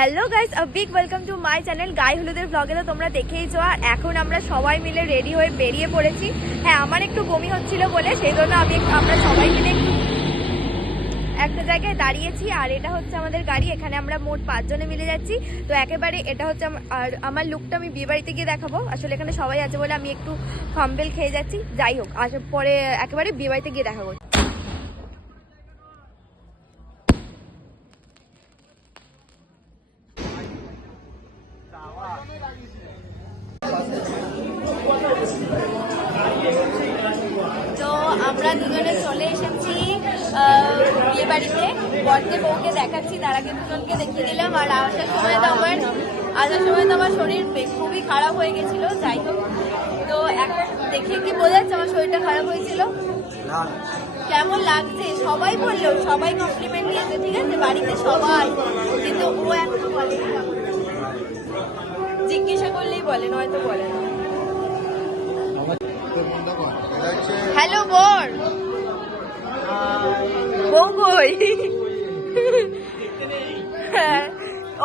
Hello guys, a big welcome to my channel. গায়ে হলুদের ব্লগে তো তোমরা দেখেইছো। আর এখন আমরা সবাই মিলে রেডি হয়ে বেরিয়ে পড়েছি। হ্যাঁ, আমার একটু বমি হচ্ছিল বলে সেই জন্য আমরা সবাই মিলে একটু একটা জায়গায় দাঁড়িয়েছি। আর এটা হচ্ছে আমাদের গাড়ি, এখানে আমরা মোট 5 জনে মিলে যাচ্ছি। তো একেবারে এটা হচ্ছে আর আমার লুকটা আমি বিয়ে বাড়িতে গিয়ে দেখাবো। আসলে এখানে সবাই আছে বলে আমি একটু ফাম্বেল খেয়ে যাচ্ছি। যাই হোক, আসার পরে একেবারে বিয়ে বাড়িতে গিয়ে দেখাবো। তো আমরা দুজনে চলে এসেছি বিয়ে বাড়িতে। বরকে বউকে দেখাচ্ছি, তার আগে দুজনকে দেখিয়ে দিলাম। আর আসার সময় তো আমার শরীর খুবই খারাপ হয়ে গেছিল। যাই হোক, তো এখন দেখে কি বোঝাচ্ছে আমার শরীরটা খারাপ হয়েছিল? কেমন লাগছে সবাই বললো, সবাই কমপ্লিমেন্ট দিয়েছে, ঠিক আছে, বাড়িতে সবাই। কিন্তু ও এখনো বলে, জিজ্ঞাসা করলেই বলে, নয়তো বলে না। হ্যালো বর, বউ কই?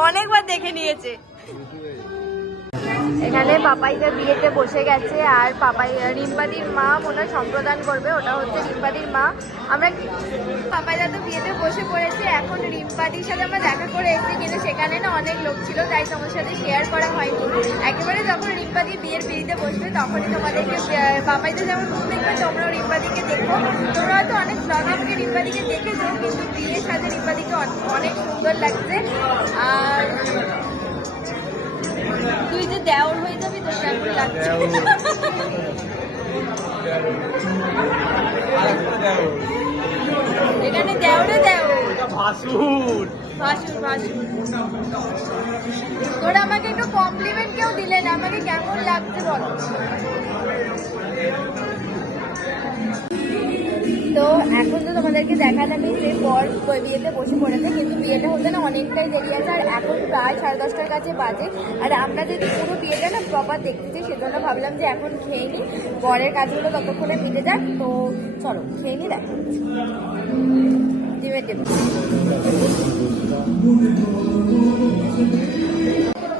অনেকবার দেখে নিয়েছে। এখানে পাপাইদের বিয়েতে বসে গেছে। আর রিম্পাদির মা মনে হয় সম্প্রদান করবে, ওটা হচ্ছে রিম্পাদির মা। আমরা পাপাইদা তো বিয়েতে বসে পড়েছে। এখন রিম্পাদির সাথে আমরা দেখা করে এসেছি, কিন্তু সেখানে না অনেক লোক ছিল, তাই তোমার সাথে শেয়ার করা হয়নি। একেবারে যখন রিম্পাদি বিয়ের পিড়িতে বসবে তখনই তোমাদেরকে পাপাইদা যেমন দেখবে, তোমরাও রিম্পাদিকে দেখো। তোমরা হয়তো অনেক ব্লগ আমাকে রিম্পাদিকে দেখেছো, কিন্তু বিয়ের সাথে রিম্পাদিকে অনেক সুন্দর লাগছে। আর তুই যে দেওর হয়ে যাবি তো কেমন লাগছে? এখানে দেওরে ভাসুর তোরা আমাকে একটু কমপ্লিমেন্ট কেউ দিলেন, আমাকে কেমন লাগছে বলো। তো এখন তো তোমাদেরকে দেখালাম যে বর বিয়েতে বসে পড়েছে, কিন্তু বিয়েটা হতে না অনেকটাই দেরি আছে। আর এখন প্রায় 10:30টার কাছে বাজে। আর আমরা যদি পুরো বিয়েটা না প্রপার দেখতেছি, সেজন্য ভাবলাম যে এখন খেয়ে নিই, বরের কাজগুলো ততক্ষণে মিটে যাক। তো চলো খেয়ে নিই, দেখা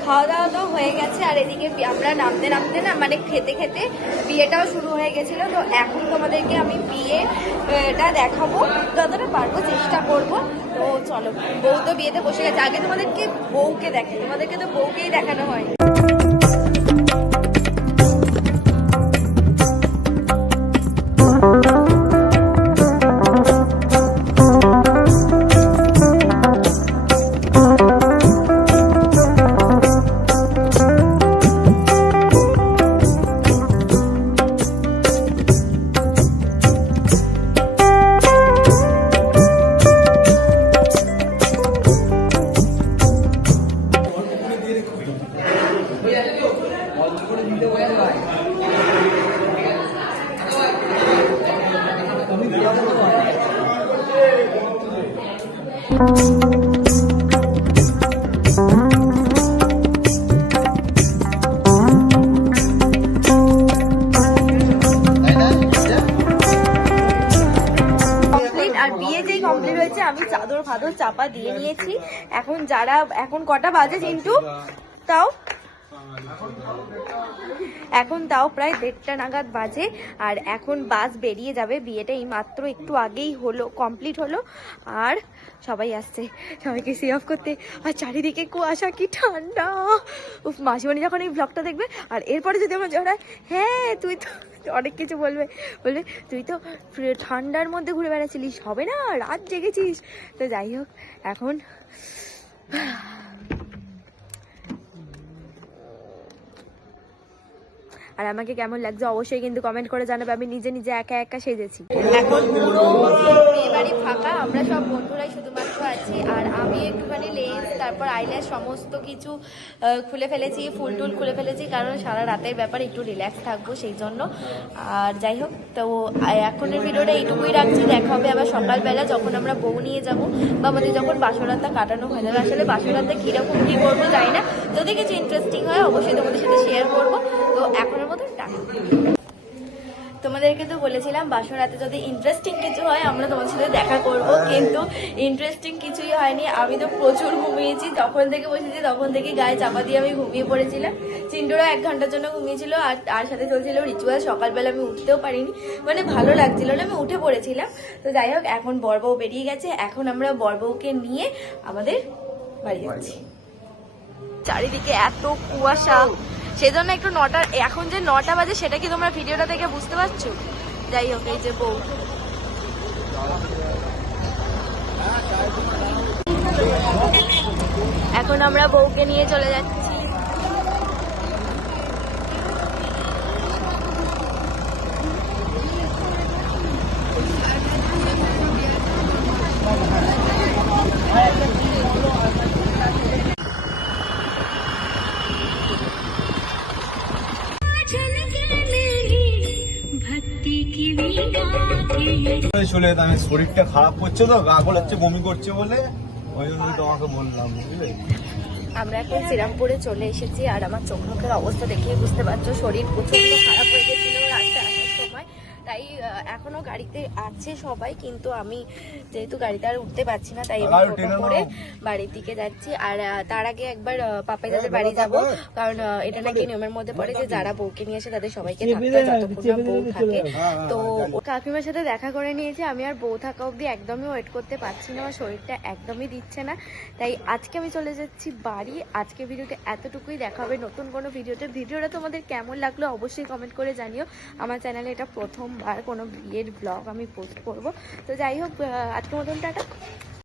খাওয়া দাওয়া তো হয়ে গেছে। আর এদিকে আমরা নামতে না মানে খেতে বিয়েটাও শুরু হয়ে গেছিলো। তো এখন তোমাদেরকে আমি বিয়েটা দেখাবো, যতটা পারবো চেষ্টা করবো। তো চলো, বউ তো বিয়েতে বসে গেছে। আগে তোমাদেরকে বউকে দেখে, তোমাদেরকে তো বউকেই দেখানো হয়। আর বিয়ে যেই কমপ্লিট হয়েছে, আমি চাদর ফাদর চাপা দিয়ে নিয়েছি। এখন কটা বাজে কিন্তু এখন তাও প্রায় 1:30 নাগাদ বাজে। আর এখন বাস বেরিয়ে যাবে। বিয়েটা এই মাত্র একটু আগেই কমপ্লিট হলো। আর সবাই আসছে সবাইকে সি অফ করতে। আর চারিদিকে কুয়াশা, কি ঠান্ডা। মাসিমণি যখন এই ব্লগটা দেখবে, আর এরপরে যদি আমার জ্বর হয়, হ্যাঁ তুই তো অনেক কিছু বলবে, তুই তো ঠান্ডার মধ্যে ঘুরে বেড়াচ্ছিলিস, হবে না, রাত জেগেছিস। তো যাই হোক, এখন আর আমাকে কেমন লাগছে অবশ্যই কিন্তু কমেন্ট করে জানাবে। আমি নিজে একা একা সেজেছি। এখন পুরো বিয়ে বাড়ি ফাঁকা, আমরা সব বন্ধুরাই শুধুমাত্র আছি। আর আমি একটুখানি লেন্স, তারপর আইল্যাশ সমস্ত কিছু খুলে ফেলেছি, ফুল টুল খুলে ফেলেছি, কারণ সারা রাতের ব্যাপার একটু রিল্যাক্স থাকবো সেই জন্য। আর যাই হোক, তো এখনের ভিডিওটা এইটুকুই রাখছি। দেখা হবে আবার সকালবেলা, যখন আমরা বউ নিয়ে যাবো বা আমাদের যখন বাসরাতটা কাটানো হয়ে যাবে। আসলে বাসরাতটা কীরকম কী করবো জানি না, যদি কিছু ইন্টারেস্টিং হয় অবশ্যই তোমাদের সাথে শেয়ার করবো। তো এখনের মতো টাটা। তোমাদেরকে তো বলেছিলাম বাসর রাতে যদি ইন্টারেস্টিং কিছু হয় আমরা তোমার সাথে দেখা করব, কিন্তু ইন্টারেস্টিং কিছুই হয়নি। আমি তো প্রচুর ঘুমিয়েছি, তখন থেকে বসেছি, তখন থেকে গায়ে চাপা দিয়ে আমি ঘুমিয়ে পড়েছিলাম। চিন্টুরা 1 ঘন্টার জন্য ঘুমিয়েছিল, আর তার সাথে চলছিল রিচুয়াল। সকালবেলা আমি উঠতেও পারিনি, মানে ভালো লাগছিল না, আমি উঠে পড়েছিলাম। তো যাই হোক, এখন বড়বউ বেরিয়ে গেছে, এখন আমরা বড়বউকে নিয়ে আমাদের বাড়ি যাচ্ছি। চারিদিকে এত কুয়াশা, সেজন্য একটু 9টা, এখন যে 9টা বাজে সেটা কি তোমরা ভিডিওটা দেখে বুঝতে পারছো? যাই হোক, এই যে বউ, এখন আমরা বউকে নিয়ে চলে যাচ্ছি। চলে যেতাম, শরীরটা খারাপ করছে তো, গা গোলাচ্ছে, বমি করছে বলে ওই জন্য তোমাকে বললাম, বুঝলে। আমরা এখন শ্রীরামপুরে চলে এসেছি, আর আমার চোখ মুখের অবস্থা দেখেই বুঝতে পারছো, শরীর প্রচন্ড খারাপ হয়ে গেছিল রাস্তায় আসার সময়। তাই এখনো গাড়িতে আছে সবাই, কিন্তু আমি যেহেতু গাড়িতে আর উঠতে পারছি না, তাই আমি টোটো করে বাড়ির দিকে যাচ্ছি। আর তার আগে একবার পাপাই দাদের বাড়ি যাব, কারণ এটা নাকি নিয়মের মধ্যে পড়ে যে যারা বউকে নিয়ে আসে তাদের সবাইকে থাকতে হয় যতক্ষণ না বউ থাকে। তো কাকিমার সাথে দেখা করে নিয়েছি, আমি আর বউ থাকা অবধি একদমই ওয়েট করতে পারছি না, আমার শরীরটা একদমই দিচ্ছে না। তাই আজকে আমি চলে যাচ্ছি বাড়ি। আজকে ভিডিওতে এতটুকুই, দেখা হবে নতুন কোনো ভিডিওতে। ভিডিওটা তোমাদের কেমন লাগলো অবশ্যই কমেন্ট করে জানিও। আমার চ্যানেলে এটা প্রথমবার কোনো বিয়ের ব্লগ আমি পোস্ট করব। তো যাই হোক, আজকের মতন টাটা।